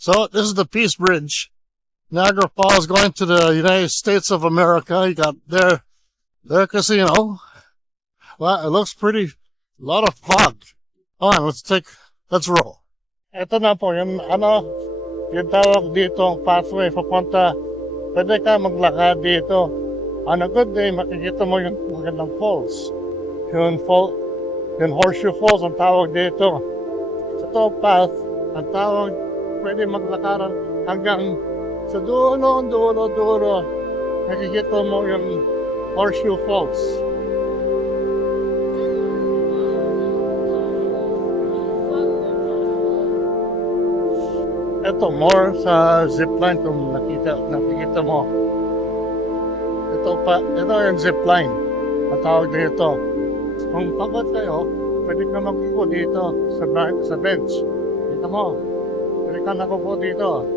So this is the Peace Bridge. Niagara Falls going to the United States of America. You got their casino. Well, it looks pretty, a lot of fog. Come on, let's roll. Ito na po, yung tawag dito ang pathway papunta. Pwede ka maglakad dito. On a good day, makikita mo yung magandang falls. Yung Horseshoe Falls ang tawag dito. Ito path, ang tawag, pwede maglakaran hanggang sa dulo. Nakikita mo yung Horseshoe Falls. Ito, more sa zipline kung nakikita mo. Ito yung zipline. Ang tawag dito. Kung pagod kayo, pwede ka magpupo dito sa bench. Dito mo. Pwede ka nakupo dito.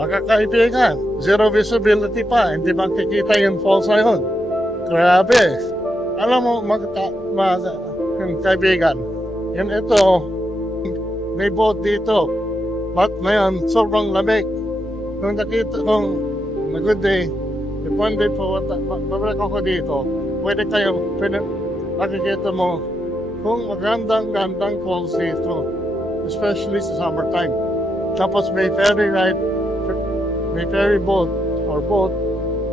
Mga kaibigan, zero visibility pa. Hindi makikita yung falls na yun. Grabe. Alam mo, mga kaibigan, yun ito, may boat dito. But ngayon, sobrang lamig. Kung na good day, if one day pabalik ako dito, pwede makikita mo kung magandang falls dito. Especially sa summertime. Tapos may ferry boat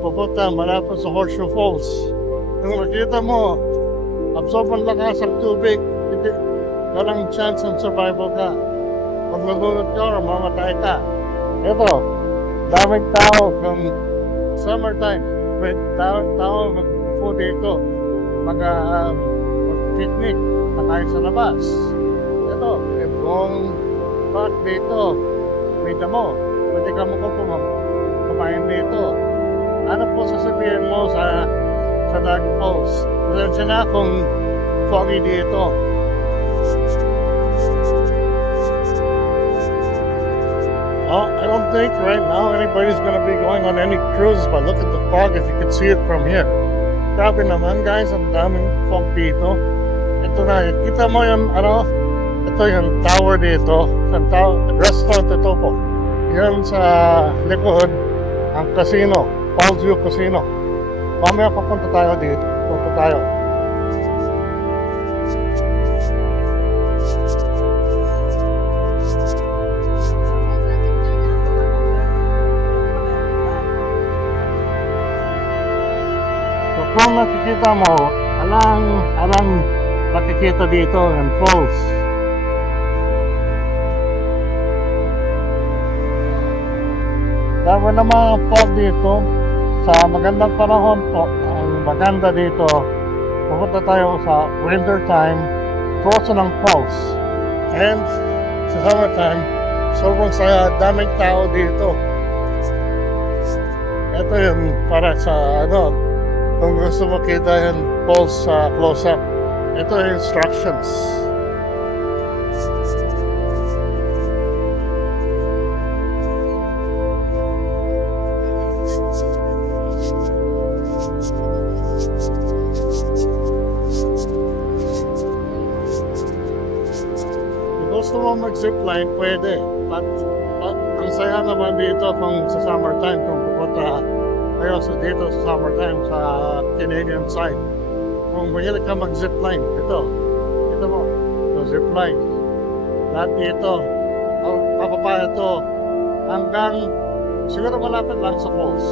pupunta malapit sa Horseshoe Falls. Kung makita mo, sobrang lakas ang tubig, walang chance ng survival ka. Pag nalunod ka or mamatay ka. Ito, daming tao from summertime. Tao magpupo dito. Mag-picnic, nakain sa labas. Ito, itong park dito, may damo. Pwede ka kumain dito. Ano po sasabihin mo sa Niagara Falls? Pasensya na kung foggy dito. I don't think right now anybody's gonna be going on any cruise, but look at the fog if you can see it from here. Grabe naman guys, ang daming fog dito. Ito na, kita mo yung ito yung tower dito. Restaurant ito po. Yan sa likod, ang casino, Fallsview Casino. Mamaya papunta tayo dito. Punta tayo. So kung nakikita mo, alang nakikita dito yung falls. Dami naman ang fog dito. Sa magandang panahon po, ang maganda dito, pupunta tayo sa winter time, frozen ang falls. And sa summertime, sobrang saya, daming tao dito. Ito yung para sa kung gusto makita yung falls sa close-up. Ito yung instructions. Gusto mo mag-zipline, pwede. But ang saya naman dito kung sa summertime, kung pupunta kayo dito sa summertime sa Canadian side. Kung mahilig ka mag-zipline, ito mo, zipline. Lahat dito, papapa ito, hanggang siguro malapit lang sa falls.